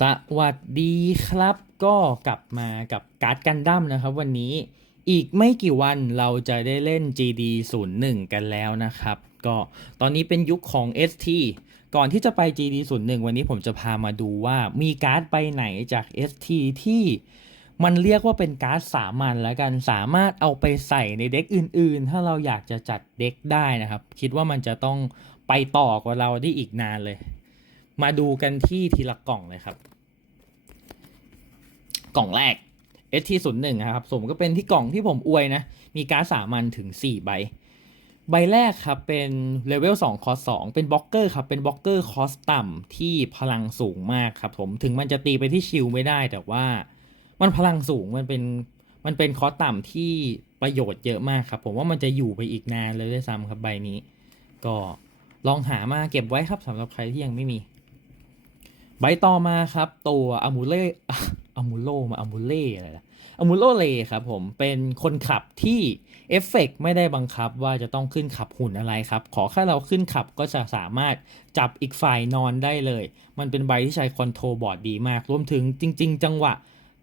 สวัสดีครับ ก็กลับมากับการ์ดกันดั้มนะครับ วันนี้อีกไม่กี่วันเราจะได้เล่น GD 0 1กันแล้วนะครับ ก็ตอนนี้เป็นยุคของ ST ก่อนที่จะไป GD 0 1วันนี้ผมจะพามาดูว่ามีการ์ดใบไหนจาก ST ที่มันเรียกว่าเป็นการ์ดสามัญแล้วกันสามารถเอาไปใส่ในเด็กอื่น ๆ ถ้าเราอยากจะจัดเด็กได้นะครับ คิดว่ามันจะต้องไปต่อกว่าเราได้อีกนานเลย มาดูกันที่ทีละกล่องเลยครับ กล่องแรก ST01 นะครับผมก็เป็นที่กล่องที่ผมอวยนะ มีการ์ดสามัญถึง 4 ใบ ใบแรกครับเป็นเลเวล2คอส2เป็นบล็อกเกอร์ครับเป็นบล็อกเกอร์คอสต่ำที่พลังสูงมากครับผมถึงมันจะตีไปที่ชิลไม่ได้แต่ว่ามันพลังสูงมันเป็นมันเป็นคอสต่ำที่ประโยชน์เยอะมากครับ ผมว่ามันจะอยู่ไปอีกนานเลยด้วยซ้ำครับใบนี้ ก็ลองหามาเก็บไว้ครับสำหรับใครที่ยังไม่มี ใบต่อมาครับ ตัวอามูเล่อามูโลมาอามูเล่อะไรนะอามูโลเลครับผมเป็นคนขับที่เอฟเฟกไม่ได้บังคับว่าจะต้องขึ้นขับหุ่นอะไรครับ ขอแค่เราขึ้นขับก็จะสามารถจับอีกฝ่ายนอนได้เลย มันเป็นใบที่ใช้คอนโทรลบอร์ดดีมาก รวมถึงจริง ๆ จังหวะ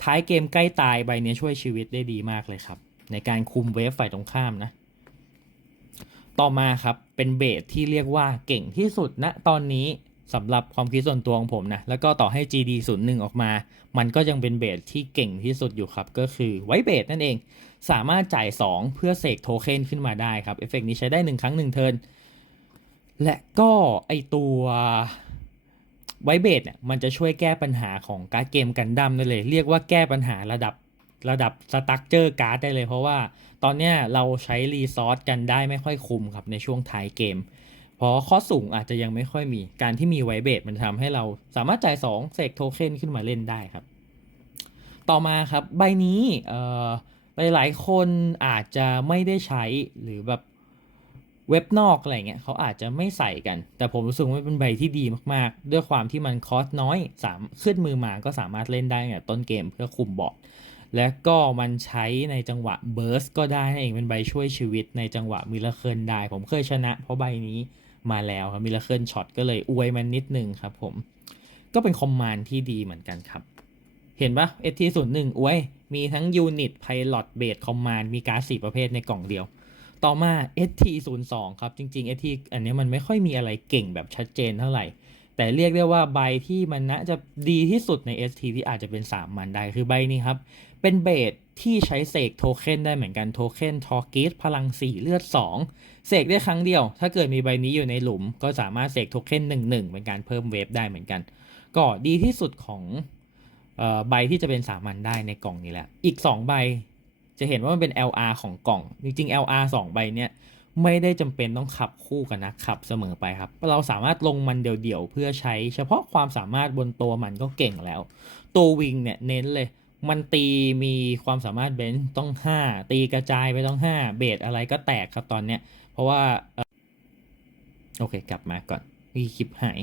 ท้ายเกมใกล้ตายใบนี้ช่วยชีวิตได้ดีมากเลยครับ ในการคุมเวฟฝ่ายตรงข้ามนะ ต่อมาครับเป็นเบสที่เรียกว่าเก่งที่สุดณตอนนี้ สำหรับความคิดส่วนตัวของผมนะ แล้วก็ต่อให้ GD 0 1ออกมา มันก็ยังเป็นเบสที่เก่งที่สุดอยู่ครับ ก็คือไวเบสนั่นเอง สามารถจ่าย 2 เพื่อเสกโทเค็นขึ้นมาได้ครับ เอฟเฟกนี้ใช้ได้ 1 ครั้ง 1 เทิร์น และก็ไอตัวไวเบสเนี่ย มันจะช่วยแก้ปัญหาของการ์ดเกมกันดั้มได้เลย เรียกว่าแก้ปัญหาระดับระดับสตั๊กเจอร์การ์ดได้เลย เพราะว่าตอนเนี้ยเราใช้รีซอสกันได้ไม่ค่อยคุ้มครับในช่วงท้ายเกม เพราะข้อสูงอาจจะยังไม่ค่อยมี การที่มีไวเบสมันทำให้เราสามารถจ่าย2เสกโทเค็นขึ้นมาเล่นได้ครับ ต่อมาครับใบนี้เอ่อหลายๆคนอาจจะไม่ได้ใช้หรือแบบเว็บนอกอะไรเงี้ยเขาอาจจะไม่ใส่กัน แต่ผมรู้สึกว่าเป็นใบที่ดีมากๆ ด้วยความที่มันคอสน้อยสามขึ้นมือมาก็สามารถเล่นได้เนี่ยต้นเกมเพื่อคุมบอร์ดและก็มันใช้ในจังหวะเบิร์สก็ได้นั่นเองเป็นใบช่วยชีวิตในจังหวะมิลเคิลได้ ผมเคยชนะเพราะใบนี้ มาแล้วครับมิลเคิลช็อตก็เลยอวยมันนิดนึงครับผม ก็เป็นคอมมานด์ที่ดีเหมือนกันครับ เห็นปะเอทีศูนย์หนึ่งอวย มีทั้งยูนิตไพลอตเบสคอมมานด์มีการ์ดสี่ประเภทในกล่องเดียว ต่อมา ST 0 2 ครับ จริงๆ ST อันนี้มันไม่ค่อยมีอะไรเก่งแบบชัดเจนเท่าไหร่ แต่เรียกได้ว่าใบที่มันน่าจะดีที่สุดใน ST ที่อาจจะเป็นสามมันได้คือใบนี้ครับ เป็นเบสที่ใช้เสกโทเค็นได้เหมือนกันโทเค็นทอร์กิสพลัง 4 เลือด 2 เสกได้ครั้งเดียว ถ้าเกิดมีใบนี้อยู่ในหลุม ก็สามารถเสกโทเค็น1 1 เป็นการเพิ่มเวฟได้เหมือนกัน ก็ดีที่สุดของออใบที่จะเป็นสามัญได้ในกล่องนี้แหละ อีก 2 ใบจะเห็นว่ามันเป็น LR ของกล่อง จริงๆ LR 2 ใบเนี้ย ไม่ได้จำเป็นต้องขับคู่กับนักขับเสมอไปครับ เราสามารถลงมันเดี่ยวๆ เพื่อใช้ เฉพาะความสามารถบนตัวมันก็เก่งแล้ว ตัววิงเนี่ยเน้นเลย มันตีมีความสามารถเบนต้อง 5 ตีกระจายไปต้อง 5 เบสอะไรก็แตกครับตอนเนี้ย เพราะว่า โอเค กลับมาก่อนมีคลิปหาย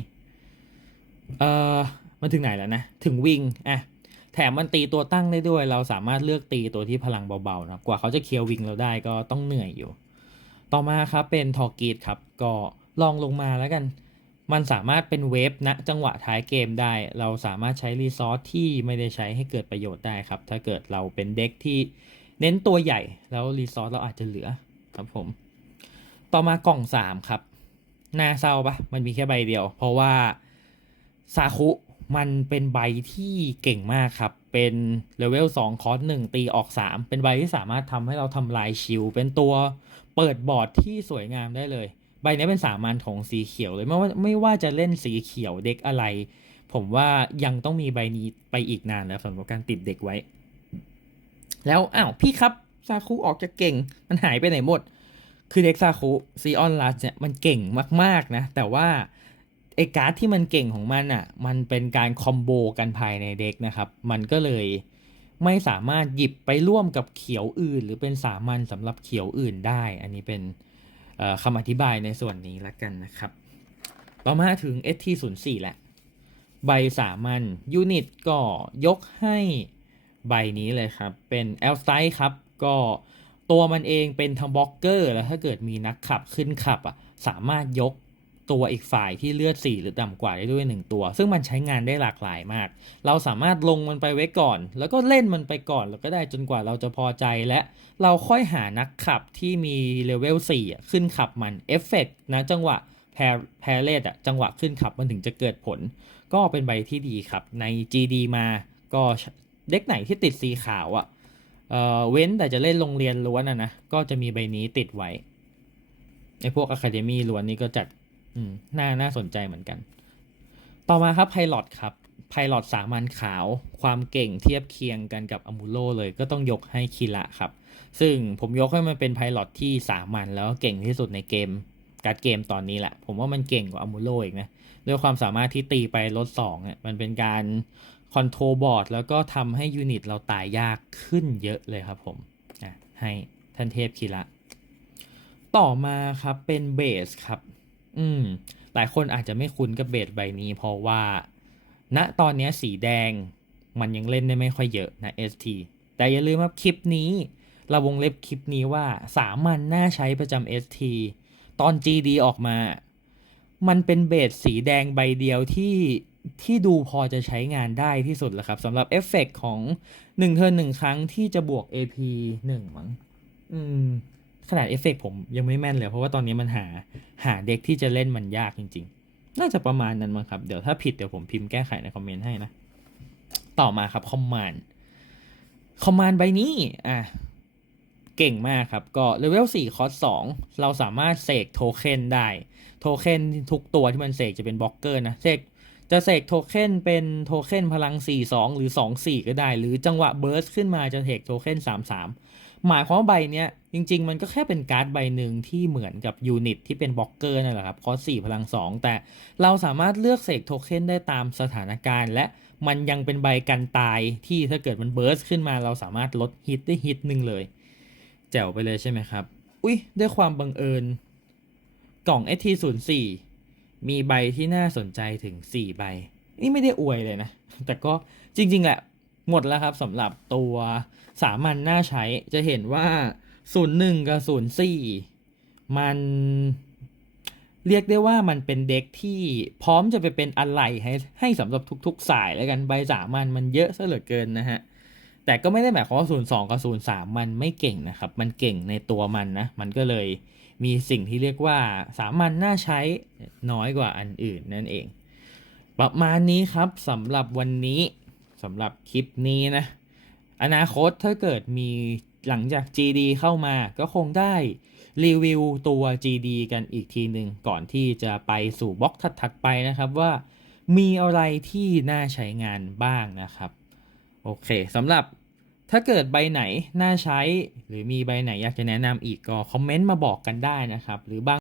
เอ่อมาถึงไหนแล้วนะ ถึงวิงอะแถมมันตีตัวตั้งได้ด้วย เราสามารถเลือกตีตัวที่พลังเบาๆนะกว่าเขาจะเคลียร์วิงเราได้ก็ต้องเหนื่อยอยู่ ต่อมาครับเป็นทอร์กีดครับก็ลองลงมาแล้วกัน มันสามารถเป็นเวฟณจังหวะท้ายเกมได้ เราสามารถใช้รีซอสที่ไม่ได้ใช้ให้เกิดประโยชน์ได้ครับ ถ้าเกิดเราเป็นเด็กที่เน้นตัวใหญ่แล้วรีซอสเราอาจจะเหลือครับผม ต่อมากล่อง 3 ครับนาเศร้าปะมันมีแค่ใบเดียว เพราะว่าซาคุมันเป็นใบที่เก่งมากครับ เป็นเลเวล2คอร์ส1ตีออก 3 เป็นใบที่สามารถทำให้เราทำลายชิลเป็นตัวเปิดบอร์ดที่สวยงามได้เลย ใบนี้เป็นสามัญของสีเขียวเลยไม่ว่าไม่ว่าจะเล่นสีเขียวเด็กอะไร ผมว่ายังต้องมีใบนี้ไปอีกนานแล้วสำหรับการติดเด็กไว้ แล้วอ้าวพี่ครับซาคุออกจะเก่ง มันหายไปไหนหมด คือเด็กซาคุซีออนลัสเนี่ยมันเก่งมากๆนะ แต่ว่า ไอการ์ดที่มันเก่งของมันอะ มันเป็นการคอมโบกันภายในเด็กนะครับ มันก็เลยไม่สามารถหยิบไปร่วมกับเขียวอื่น หรือเป็นสามัญสำหรับเขียวอื่นได้ อันนี้เป็นคำอธิบายในส่วนนี้ละกันนะครับ ต่อมาถึง ST04 แหละ ใบสามัญยูนิตก็ยกให้ใบนี้เลยครับ เป็น L s i ครับ ก็ตัวมันเองเป็นทั้งบล็อกเกอร์ แล้วถ้าเกิดมีนักขับขึ้นขับอะ สามารถยก ตัวอีกฝ่ายที่เลือด 4 หรือต่ำกว่าได้ด้วย 1 ตัว ซึ่งมันใช้งานได้หลากหลายมาก เราสามารถลงมันไปไว้ก่อน แล้วก็เล่นมันไปก่อน แล้วก็ได้จนกว่าเราจะพอใจและ เราค่อยหานักขับที่มีเลเวล4อ่ขึ้นขับมันเอฟเฟกนะจังหวะแพรแพรเลตอะจังหวะขึ้นขับมันถึงจะเกิดผล ก็เป็นใบที่ดีครับ ใน GD มาก็เด็กไหนที่ติดสีขาวอะเอ่อเว้นแต่จะเล่นโรงเรียนล้วนอะนะ ก็จะมีใบนี้ติดไว้ไอพวกอะคาเดมี่ล้วนนี่ก็จัด อืมน่าน่าสนใจเหมือนกัน ต่อมาครับไพลอตครับไพลอตสามัญขาว ความเก่งเทียบเคียงกันกับอมูโลเลยก็ต้องยกให้คิระครับ ซึ่งผมยกให้มันเป็นไพลอตที่สามัญแล้วเก่งที่สุดในเกมการดเกมตอนนี้แหละ ผมว่ามันเก่งกว่าอมูโลอีกนะด้วยความสามารถที่ตีไปลดสองเนี่ยมันเป็นการคอนโทรลบอร์ดแล้วก็ทำให้ยูนิตเราตายยากขึ้นเยอะเลยครับผมให้ท่านเทพคิระต่อมาครับเป็นเบสครับ อืม หลายคนอาจจะไม่คุ้นกับเบสใบนี้ เพราะว่าณตอนนี้สีแดงมันยังเล่นได้ไม่ค่อยเยอะนะ ST แต่อย่าลืมว่าคลิปนี้เราวงเล็บคลิปนี้ว่าสามัญน่าใช้ประจำ ST ตอน GD ออกมา มันเป็นเบสสีแดงใบเดียวที่ที่ดูพอจะใช้งานได้ที่สุดแล้วครับสำหรับเอฟเฟกของ1เทิร์นหนึ่งครั้งที่จะบวก AP 1มั้งอืม ขนาดเอฟเฟกผมยังไม่แม่นเลย เพราะว่าตอนนี้มันหาหาเด็กที่จะเล่นมันยากจริง ๆ น่าจะประมาณนั้นมั้งครับ เดี๋ยวถ้าผิดเดี๋ยวผมพิมพ์แก้ไขในคอมเมนต์ให้นะ ต่อมาครับคอมมานด์คอมมานด์ใบนี้อะเก่งมากครับ ก็เลเวล4คอร์ส2เราสามารถเสกโทเค็นได้ โทเค็นทุกตัวที่มันเสกจะเป็นบล็อกเกอร์นะเสกจะเสกโทเค็นเป็นโทเค็นพลัง 4 2 หรือ 2 4 ก็ได้ หรือจังหวะเบิร์สขึ้นมาจะเสกโทเค็น3 3 หมายความว่าใบเนี้ยจริง ๆ มันก็แค่เป็นการ์ดใบหนึ่งที่เหมือนกับยูนิตที่เป็นบล็อกเกอร์นั่นแหละครับคอร์ส4พลัง2แต่เราสามารถเลือกเสกโทเค็นได้ตามสถานการณ์ และมันยังเป็นใบกันตายที่ถ้าเกิดมันเบิร์สขึ้นมาเราสามารถลดฮิตได้ฮิตหนึ่งเลย แจ๋วไปเลยใช่ไหมครับ อุ้ยด้วยความบังเอิญ กล่อง ST04 มีใบที่น่าสนใจถึง 4 ใบ นี่ไม่ได้อวยเลยนะ แต่ก็จริง ๆ แหละ หมดแล้วครับสำหรับตัวสามัญน่าใช้จะเห็นว่า 01 กับ 04 มันเรียกได้ว่ามันเป็นเด็กที่พร้อมจะไปเป็นอะไรให้ให้สำหรับทุกๆ สายแล้วกันใบสามัญมันเยอะซะเหลือเกินนะฮะแต่ก็ไม่ได้หมายความว่า 02 กับ 03 มันไม่เก่งนะครับ มันเก่งในตัวมันนะ มันก็เลยมีสิ่งที่เรียกว่าสามัญน่าใช้น้อยกว่าอันอื่นนั่นเอง ประมาณนี้ครับสำหรับวันนี้ สำหรับคลิปนี้นะ อนาคตถ้าเกิดมีหลังจาก GD เข้ามาก็คงได้รีวิวตัว GD กันอีกทีหนึ่งก่อนที่จะไปสู่บล็อกถัดๆไปนะครับว่ามีอะไรที่น่าใช้งานบ้างนะครับ โอเคสำหรับถ้าเกิดใบไหนน่าใช้ หรือมีใบไหนอยากจะแนะนำอีกก็คอมเมนต์มาบอกกันได้นะครับ หรือบาง